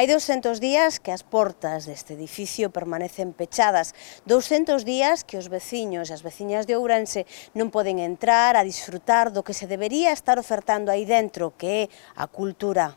Hai 200 días que as portas deste edificio permanecen pechadas, 200 días que os veciños e as veciñas de Ourense non poden entrar a disfrutar do que se debería estar ofertando aí dentro, que é a cultura.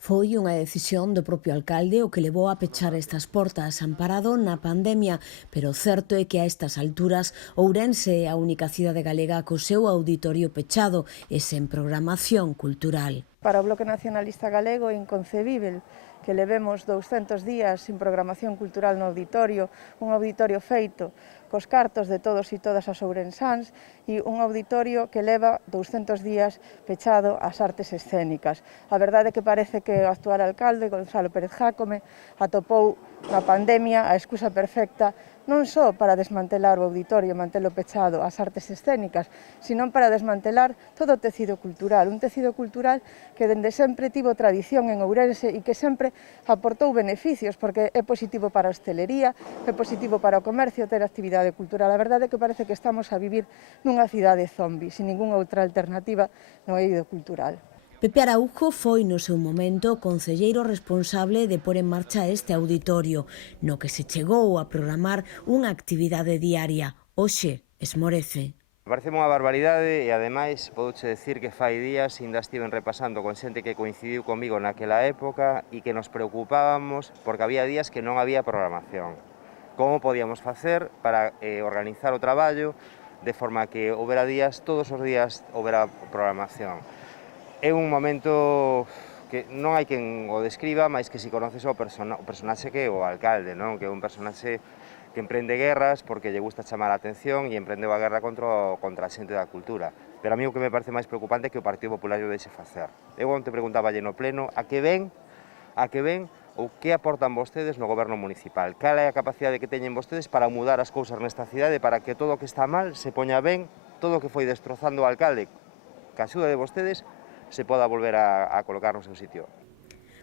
Foi unha decisión do propio alcalde o que levou a pechar estas portas amparado na pandemia, pero o certo é que a estas alturas Ourense é a única cidade galega co seu auditorio pechado e sen programación cultural. Para o Bloque Nacionalista Galego é inconcebível que levemos 200 días sin programación cultural no auditorio, un auditorio feito cos cartos de todos e todas as ourensáns e un auditorio que leva 200 días pechado ás artes escénicas. A verdade é que parece que o actual alcalde, Gonzalo Pérez Jácome, atopou na pandemia a excusa perfecta non só para desmantelar o auditorio e mantelo pechado ás artes escénicas, sino para desmantelar todo o tecido cultural, un tecido cultural que dende sempre tivo tradición en Ourense e que sempre aportou beneficios, porque é positivo para a hostelería, é positivo para o comercio ter actividade cultural. A verdade é que parece que estamos a vivir nunha cidade zombi, sin ningunha outra alternativa no eido cultural. Pepe Araujo foi no seu momento o concelleiro responsable de pôr en marcha este auditorio, no que se chegou a programar unha actividade diaria. Hoxe esmorece. Parece unha barbaridade e, ademais, podoche decir que fai días ainda estiven repasando con xente que coincidiu comigo naquela época e que nos preocupábamos porque había días que non había programación. Como podíamos facer para organizar o traballo de forma que houbera días, todos os días houbera programación. É un momento que non hai quen o describa, máis que si conoces o personaxe que é o alcalde, non? Que é un personaxe que emprende guerras porque lle gusta chamar a atención e emprendeu a guerra contra a xente da cultura. Pero a mí o que me parece máis preocupante é que o Partido Popular o deixe facer. Eu onte preguntaballe no pleno a que ven ou que aportan vostedes no goberno municipal. Cal é a capacidade que teñen vostedes para mudar as cousas nesta cidade para que todo o que está mal se poña ben, todo o que foi destrozando o alcalde, que a axuda de vostedes se poda volver a colocar no seu sitio.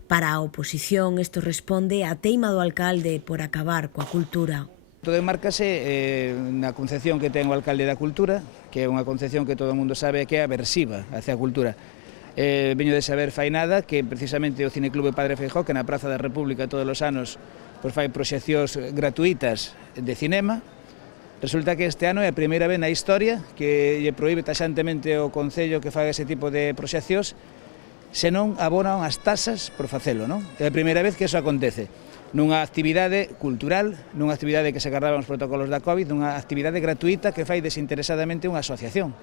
Para a oposición, isto responde á teima do alcalde por acabar coa cultura. Todo enmárcase na concepción que ten o alcalde da cultura, que é unha concepción que todo o mundo sabe que é aversiva hacia a cultura. Veño de saber fai nada que precisamente o Cineclube Padre Feijóo, que na Praza da República todos os anos fai proxeccións gratuitas de cinema. Resulta que este ano é a primeira vez na historia que lle proíbe taxantemente o Concello que faga ese tipo de proxeccións se non abonan as tasas por facelo, non? É a primeira vez que eso acontece nunha actividade cultural, nunha actividade que se agardaban os protocolos da COVID, nunha actividade gratuita que fai desinteresadamente unha asociación.